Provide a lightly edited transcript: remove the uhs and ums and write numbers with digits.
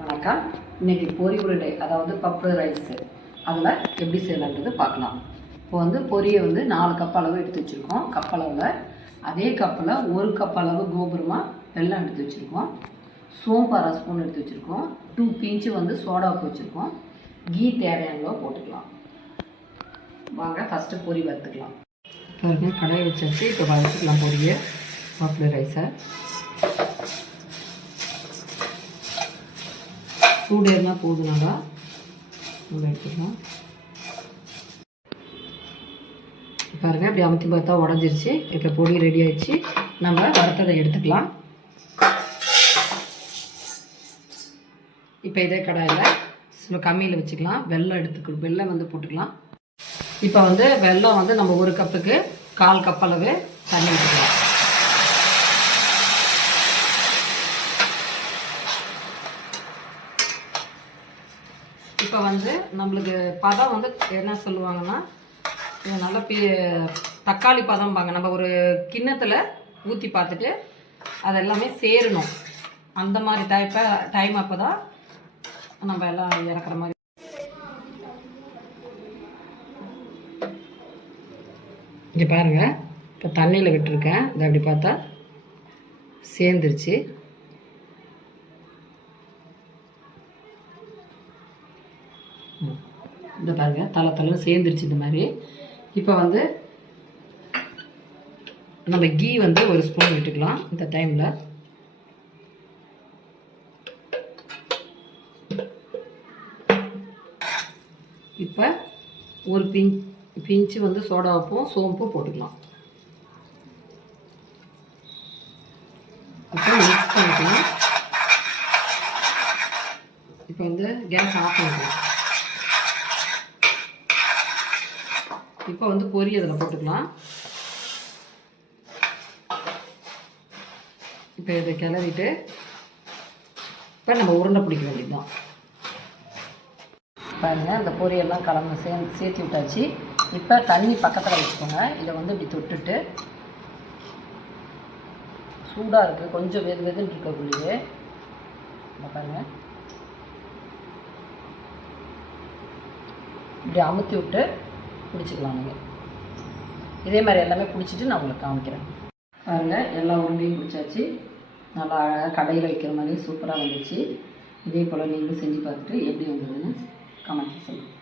வணக்கம். இன்றைக்கி பொரி உருண்டை, அதாவது பப்பு ரைஸு, அதில் எப்படி செய்யலான்றது பார்க்கலாம். இப்போ பொரியை 4 கப் அளவு எடுத்து வச்சுருக்கோம். கப் அளவில் அதே கப்பில் 1 கப் அளவு கோபுரமாக வெல்லம் எடுத்து வச்சுருக்கோம். சோம்பு 1/2 ஸ்பூன் எடுத்து வச்சுருக்கோம். 2 பிஞ்சு சோடாவுக்கு வச்சுருக்கோம். கீ தேவையானவோ போட்டுக்கலாம். வாங்க ஃபஸ்ட்டு பொரி வறுத்துக்கலாம். பாருங்கள், கடாய் வச்சாச்சு. இப்போ வறுத்துக்கலாம் பொரியை, பப்பு ரைஸை. சூடு இருந்தால் போதுனாக்கா எடுத்துக்கலாம். பாருங்கள், இப்படி அமுத்தி பார்த்தா உடஞ்சிருச்சு. இப்போ பொடி ரெடி ஆகிடுச்சு. நம்ம வறுத்ததை எடுத்துக்கலாம். இப்போ இதே கடாயில் கம்மியில் வச்சுக்கலாம். வெல்லம் போட்டுக்கலாம். இப்போ வெல்லம் நம்ம 1 கப்புக்கு 1/4 கப் அளவு தண்ணி ஊற்றிக்கலாம். இப்போ நம்மளுக்கு பதம் என்ன சொல்லுவாங்கன்னா, நல்லா தக்காளி பதம்பாங்க. நம்ம ஒரு கிண்ணத்தில் ஊற்றி பார்த்துட்டு அதெல்லாமே சேரணும். அந்த மாதிரி டைம் அப்போ தான் நம்ம எல்லாம் இறக்குற மாதிரி. இங்கே பாருங்கள், இப்போ தண்ணியில் விட்டுருக்கேன். இதை அப்படி பார்த்தா சேர்ந்துருச்சு. இந்த பாருங்கள், தலை சேர்ந்துருச்சு இந்த மாதிரி. இப்போ நம்ம கீ 1 ஸ்பூன் விட்டுக்கலாம். இந்த டைமில் இப்போ 1 பிஞ்சு சோடாவுப்பும் சோம்பும் போட்டுக்கலாம். இப்போ மிக்ஸ் பண்ணிக்கலாம். இப்போ கேஸ் ஆஃப் பண்ணிக்கலாம். இப்போ பொரி அதில் போட்டுக்கலாம். இப்போ இதை கிளறிட்டு இப்போ நம்ம உருண்டை பிடிக்க வேண்டியதுதான். பாருங்கள், இந்த பொரியெல்லாம் கலந்து சேர்த்து விட்டாச்சு. இப்போ தண்ணி பக்கத்தில் வச்சுக்கோங்க. இதை இப்படி தொட்டுட்டு, சூடாக இருக்குது, கொஞ்சம் வெதுன்னு இருக்கக்கூடியது. பாருங்கள், இப்படி அமுத்தி விட்டு பிடிச்சிக்கலாம். நீங்கள் இதே மாதிரி எல்லாமே பிடிச்சிட்டு நான் உங்களுக்கு காமிக்கிறேன். பாருங்கள், எல்லா உருண்டையும் பிடிச்சாச்சு. நல்லா அழகாக கடையில் வைக்கிற மாதிரி சூப்பராக வந்துச்சு. இதே போல் நீங்களும் செஞ்சு பார்த்துட்டு எப்படி வந்ததுன்னு கமெண்ட்டில் சொல்லுங்கள்.